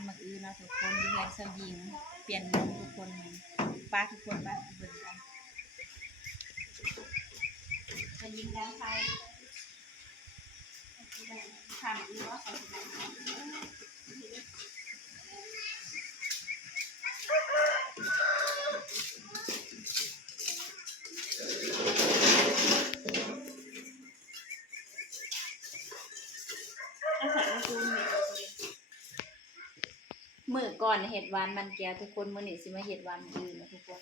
วันมื้ออื่นเนาะทุกคนอยู่เฮือนเซาหญิงเปลี่ยนมุมทุกคนป้าทุกคนป้าเบิ่งกันเซาหญิงดังไฟทำอีกว่าเขาสิได้มื้อก่อนเฮ็ดหวานมันแก้วทุกคนมื้อนี้สิมาเฮ็ดหวานมื้ออื่นนะทุกคน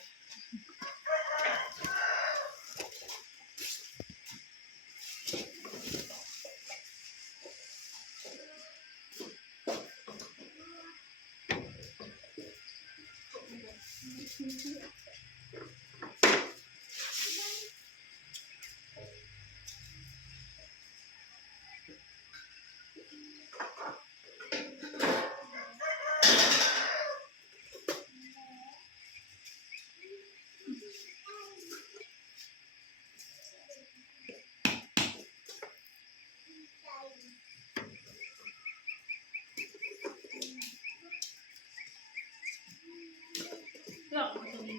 หลอกมันจะมี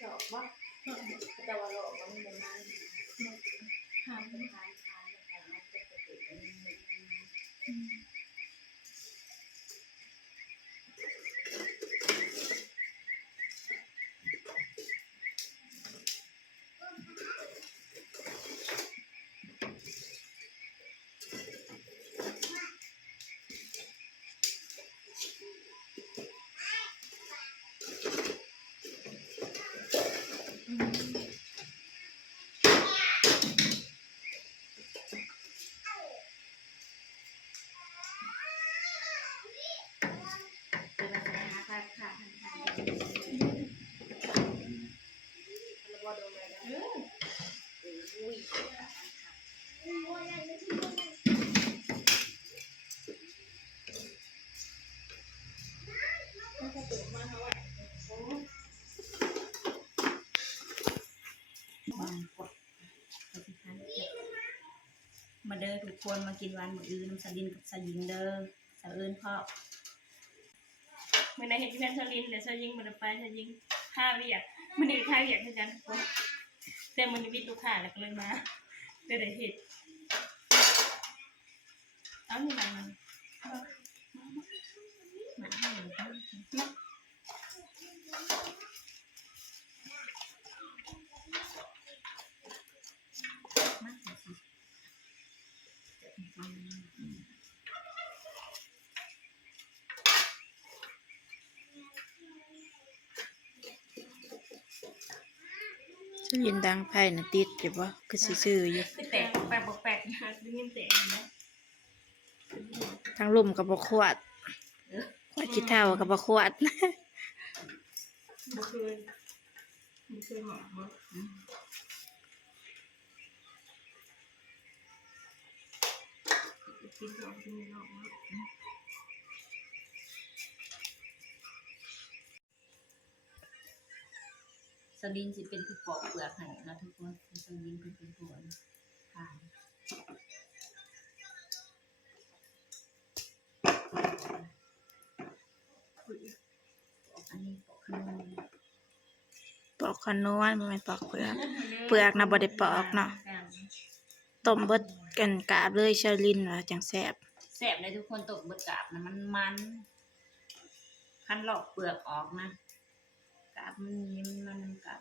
หลอกว่าแต่ว่าหลอกมันบ่มาหาเป็นทานแต่มันปกติมันมาเด้อทุกคนมากินวันมื้ออื่นน้ำสลินกับสลิงเด้อสะเอิญพ่อมื้อนั้นเห็นที่แม่สลินและสลิงบ่ได้ไปสลิงค่าเวียกมื้อนี้ค่าเวียกคือกันทุกคนแต่มื้อนี้มีลูกค้าแล้วก็เลยมาได้เฮ็ดเอานี่มันมาให้มายินดังไพ่น่ะติดอยู่บ่คือซื่อๆอยู่คือแตกแปลกแปลกนะได้ยินแตกนะทั้งลมก็บ่ควดควดขี้เถ้าก็บ่ควดบ่เคยหมอบ่กินของกินนอกสลินสิเป็นผู้ปอกเปลือกให้นะทุกคนสลินเป็นผู้ค่ะอันนี้ปอกขนมปอกขนวนบ่แม่นปอกเปลือกเปลือกน่ะบ่ได้ปอกเนาะต้มเบิดกันกาบเลยชาลินว่าจังแซ่บเลยทุกคนตกเบิดกาบนะมันคั้นหลอกเปลือกออกนะกาบมันนิ่มมันกาบ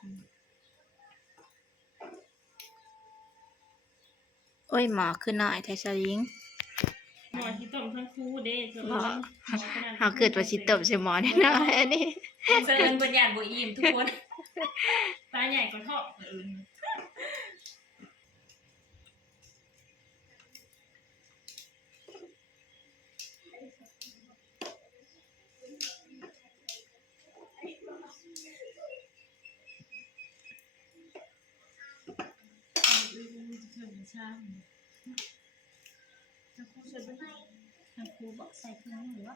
โอ้ยหมอคือน้อยแท้ชาลิงหมอที่ต้มทั้งคู่เด้เฮาคิดว่าสิต้มใส่หมอแน่ๆอันนี้เซินเพิ่นย่านบ่อิ่มทุกคนตาใหญ่กว่าท้องอื่นทางครูบอกใส่เครื่องหรือว่า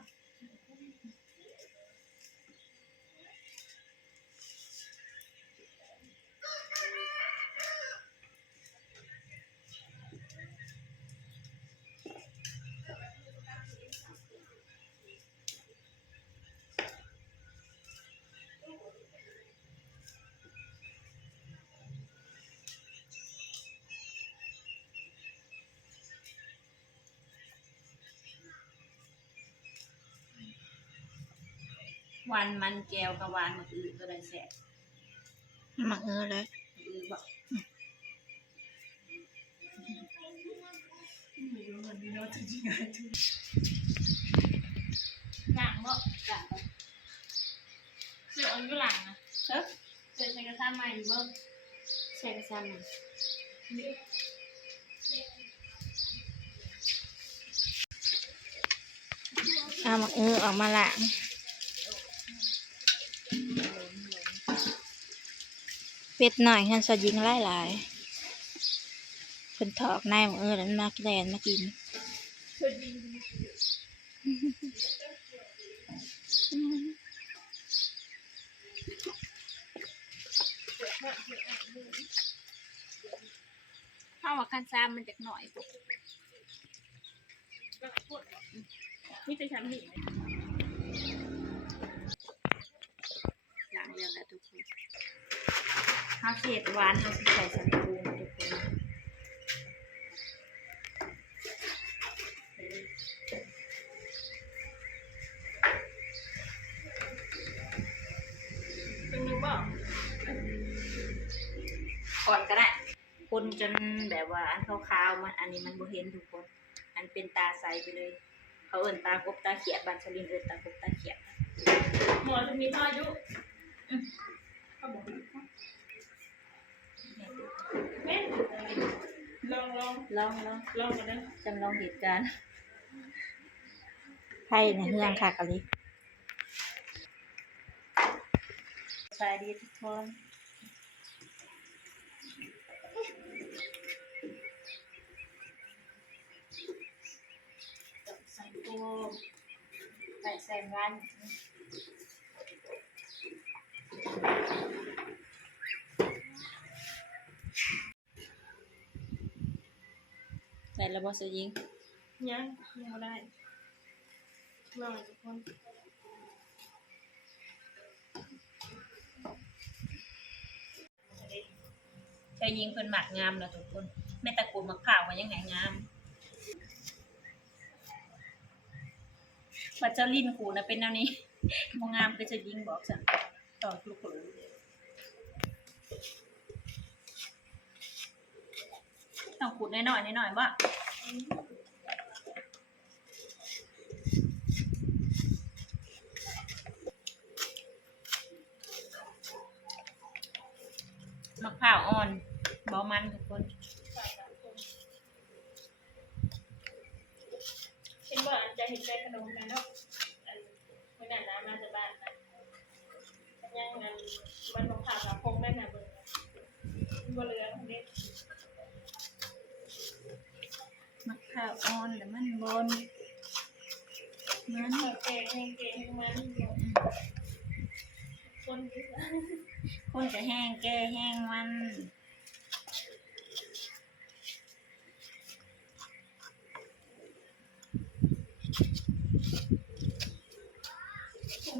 หวานมันแก้วกับหวานมะอื้อตัวใดแซ่บ มักเออเลย อื้อบ่ไม่รู้มันมีรสจริงๆอะไรหลังบ่หลังบ่เสือเอาอยู่หลังนะเสือใส่กระทะใหม่อยู่บ่ใส่กระทะใหม่ เอามักเออออกมาล้างเป็ดหน่อยหันสยิงหลายๆเพิ่นถอกในมักเออแล้วมาแลนมากินข้าวว่าคันซ้ำมันจากหน่อยปุ๊บนี่จะทำหิไหมล้างเรื่องแล้วทุกคนข้าวเศษหวานเราใส่สาคูนะทุกคนเป็นยังบ่ก่อนก็ได้คนจนแบบว่าอันขาวๆมันอันนี้มันบ่เห็นทุกคนอันเป็นตาใสไปเลยเขาเอิ้นตากบตาเขียดบ้านชลินเอิ้นตากบตาเขียดหมอจะมีพ่ออายุเขาบอกแม่ลองกันนะจำลองเหตุการณ์ ไผ่ในเฮืองค่ะกะลิ สวัสดีทุกคนใส่โฟมใส่ร้านใส่ระบบสยิงยังไม่ได้ลองทุกคนใช้ยิงเพิ่นหมักงามแล้วทุกคนแม่ตะกูลมะพร้าวมันยังไงงามปัจเจ้าลิ้นกูนะเป็นแนวนี้บ่งามก็จะยิงบอกสั่นต่อทุกคนต้องขูดน้อยๆบ่มะพร้าวอ่อนบ่มันทุกคนเช่นว่าอันจะเห็นใจขนมกันเนาะอันไม่ได้น้ำมาจากบ้านนะยังอันมันมะพร้าวกับพงได้นะเบิ่งบ่เหลือเด็ดมะพร้าวอ่อนแล้วมันบนมันแก่มันคนจะแห้งแก่แห้งมัน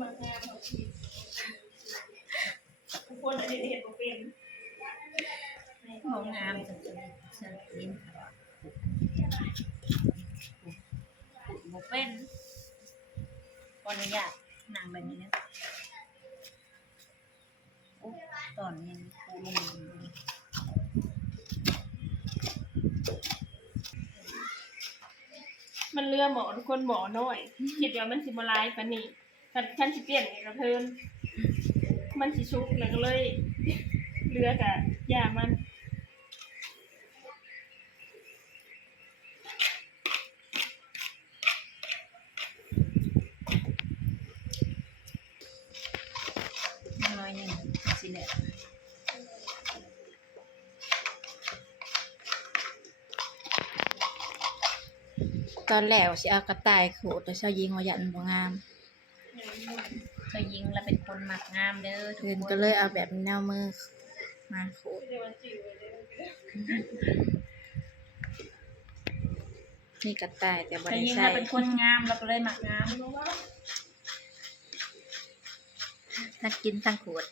มางามของพี่ทุกคนอันนี้เห็นบ่เป็นของงามจังเลยฉันกินบ่เป็นขออนุญาตนั่งแบบนี้นะโอ้ตอนนี้กูลงมันเรือหมอทุกคนหมอน้อยคิดว่ามันสิบ่ลายปานนี้ฉันสิเปลี่ยนกระเทินมันสิชุกแล้วก็เลยเรือกะย่ามันน้อยหนึ่งสิแหละ ตอนแรกสิเอากระต่ายขูดแต่เช้ายิงว่ายันบ่งาม เคยยิงแล้วเป็นคนหมักงามเด้อทุก เพิ่น คน ก็เลยเอาแบบแนวมือมาขูดนี่กระต่ายแต่บ่ เคย ได้ ยิง ใส่ แล้วเป็นคนงามเราก็เลยหมักงาม ทั้งกินทั้งขูด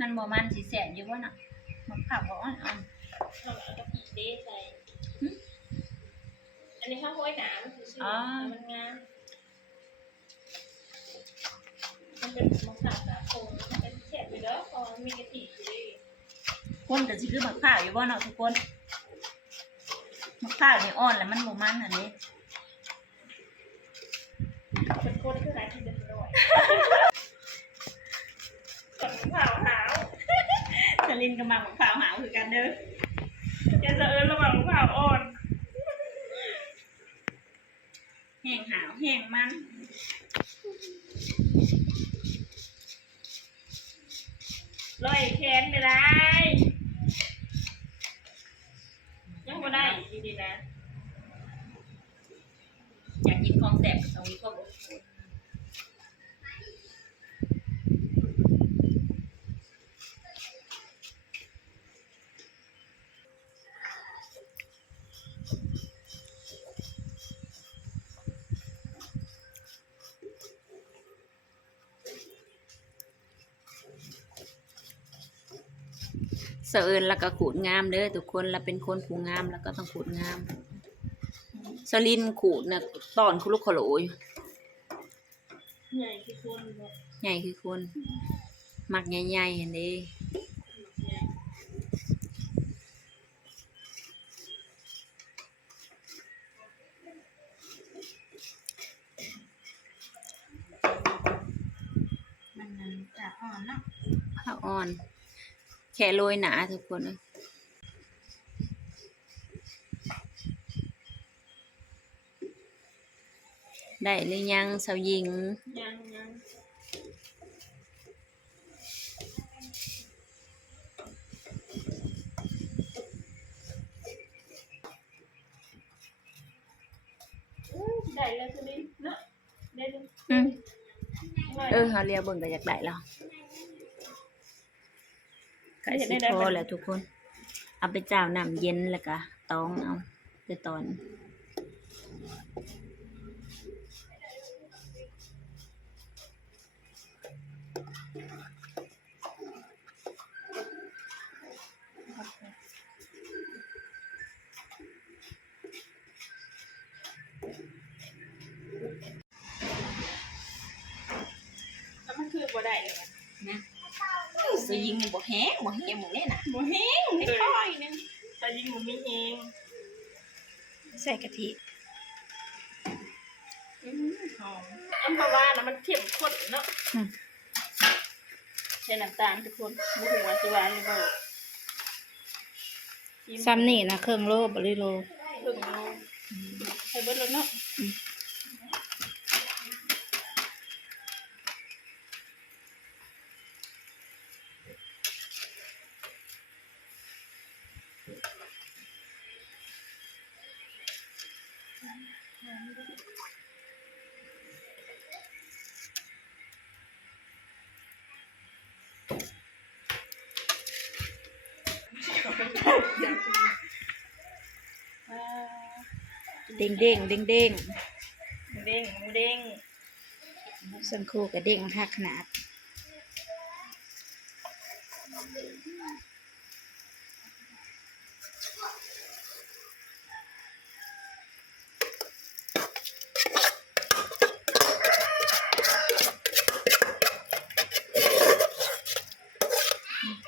มันบ่มันสิแซ่บอยู่บ่น่ะมะพร้าวก็อ่อน เอากะปิเด้ใส่อันนี้ข้าวโพดหนามันคือชื่อมันงามมันเป็นมะพร้าวสาโคมันเป็นแซ่บไปเด้อพอมีกะทิอยู่ดิ ๆคนก็สิคือมะพร้าวอยู่บ่เนาะทุกคนมะพร้าวนี่อ่อนแล้วมันบ่มันอันนี้ เป็นคนที่ไหนที่เด็ดหน่อยส่วนมะพร้าวหาว สลินกับมะพร้าวหาวคือกันเด้อ อย่าจะระหว่างมะพร้าวอ่อน แห้งหาวแห้งมัน ลอยแขนไม่ได้ยังไม่ได้ดีๆนะ อยากกินของแซ่บก็ต้องมีความอดทนเสะเอิญแล้วก็ขูดงามเด้อทุกคนเราเป็นคนผูงามแล้วก็ต้องขูดงามสลินขูดเนี่ยตอนคุลุกขโหลอยู่ ใหญ่คือคนแบบ ใหญ่คือคนมักใหญ่ๆเห็นดิมันจะอ่อนเนาะข้าวอ่อนแค่โรยหนาทุกคนเลยได้หรือยังสาวหญิงยังได้แล้วสิเนาะได้เลย เขาเรียกเบิ่งก็อยากได้แล้วไก่สิพอแล้วทุกคน เอาไปเจ้าน้ำเย็นแล้วก็ตองเอาไปตอนแล้วมันคือบ่ได้เลยนะสาวหญิงนี่บ่แห้งหมดเลยนะ บ่แห้งไม่ค่อยนึงแต่ยิงมันมีเอง ใส่กะทิ หอมอันเพราะว่านะมันเข้มข้นเนาะใส่น้ำตาลทุกคนบุหัวสิหวานหรือเปล่า ซ้ำนี่นะเครื่องโลบริโล ครึ่งโลใส่เบิดแล้วเนาะเด้งเด้งเด้งเด้ง เด้งหมูเด้ง สังคูกับเด้งทักขนาด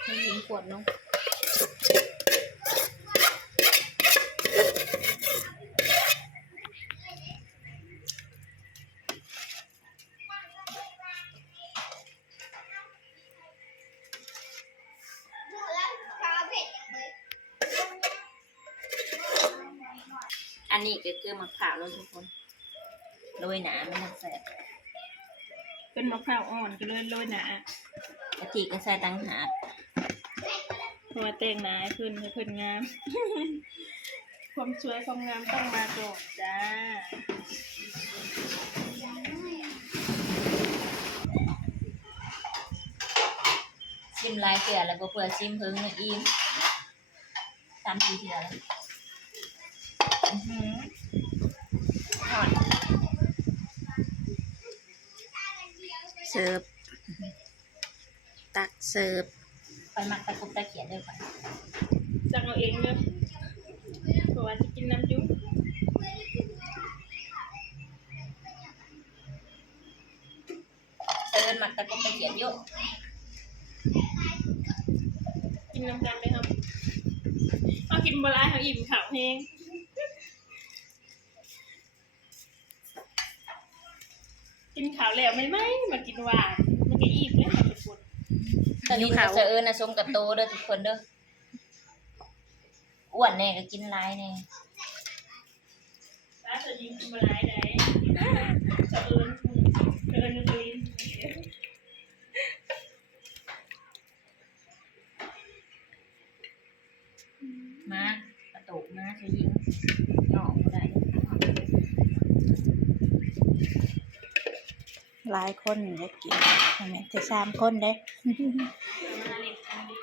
ให้ยิงขวดเนาะอันนี้ก็คือมะพร้าวแล้วทุกคนโรยหนาไม่ต้องใส่ เป็นมะพร้าวอ่อนก็เลยโรยหนาก ะทิก็ใส่ตังหาก เพราะว่าแต่งหนาให้ขึ้นงาม ความสวยความงามต้องมาก่อนจ้า ชิมลายเกลือแล้วก็เพื่อชิมเพิ่งอีกตามทีเดียวแล้วเสิร์ฟตักเสิร์ฟ ไปมักตะกุบตะเขียนเลยค่ะ จังเอาเองเด้อเพราะว่าจะกินน้ำจุ๊บ เอิ้นมักตะกุบตะเขียนอยู่ กินน้ำกันเลยครับเอากินบะไรเขาอิ่มข่าวแห้งกินข่าวแล้วไม่มากินหวานมันก็อิ่มเลยค่ะทุกคน ตอนนี้เขาจะเอิ้นน่ะสมกับโตเด้อทุกคนเด้ออ้วนแน่ก็กินหลายแน่ แล้วจะยิงกินบะไรไหนจะเอิญจะลิน มากระตุกมาจะยิงหนอกบ่ได้ หลายคนอยู่ได้กินทำไมจะ3 คนเด้ มาเล่นกันดิ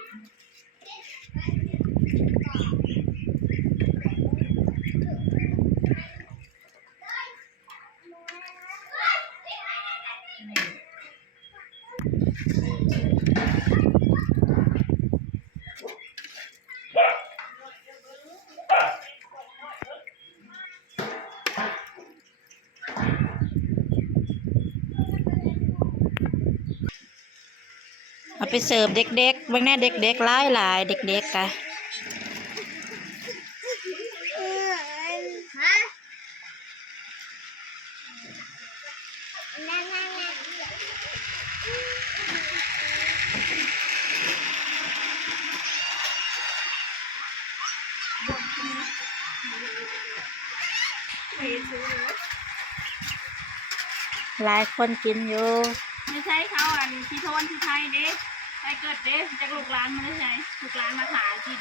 เอาไปเสิร์ฟเด็กๆเบิ่งแน่เด็กๆหลายๆเด็กๆกะหลายคนกินอยู่ ไม่ใช่เขาอันที่โทนที่ไทยเด้ไปเกิดเด้จากลูกร้านมาได้ใช่ลูกร้านมาหากิน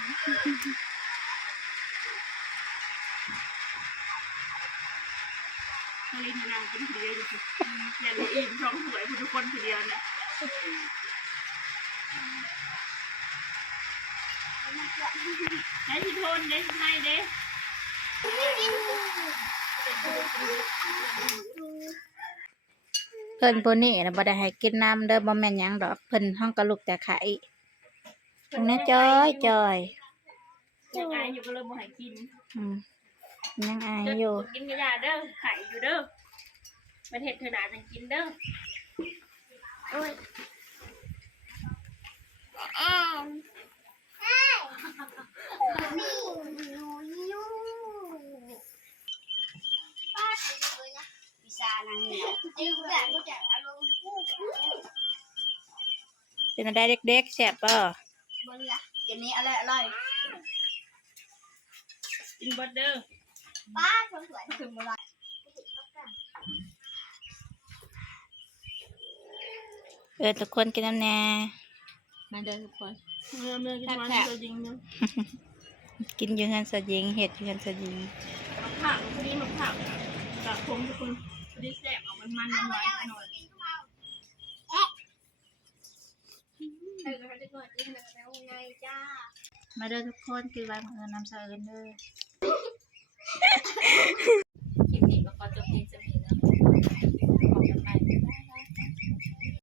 นารินนางกินคนเดียวอยู่สิอย่าลืมอิ่มท้องสวยทุกคนคนเดียวนะไอ้ที่โทนเด้ที่ไทยเด้ เพิ่นผู้นี้น่ะบ่ได้ให้กินน้ำเด้อบ่แม่นหยังดอกเพิ่นห้องกะลูกแต่ไข่ตรงนี้จ้อย ยังอายอยู่ก็เลยบ่ให้กิน อืมยังอายอยู่ กินกระยาเด้อไข่อยู่เด้อประเทศเธอหนาจังกินเด้อโอ้ยพิซานังเนี่ยยืมแบบกูจะอารมณ์ เป็นอะไรเด็กๆแซ่บบ่ บนละเดี๋ยวนี้อะไรอร่อยกินบดเด้อป้าคนสวยถึงเวลา ทุกคนกินน้ำแน่ มาเด้อทุกคน เมื่อกินวันตัวจริงเนาะ กินอยู่เฮือนสะยิงเฮ็ดอยู่เฮือนสะยิง ผักผักพอดีผักกับผมทุกคนพอดีแซ่บออกมันหวานหน่อยมาเด้อทุกคนกินไว้มื้อน้ำสะเอิ้นเด้อ คลิปนี้ก็ขอจบเพียงเท่านี้เนาะขอบคุณมาก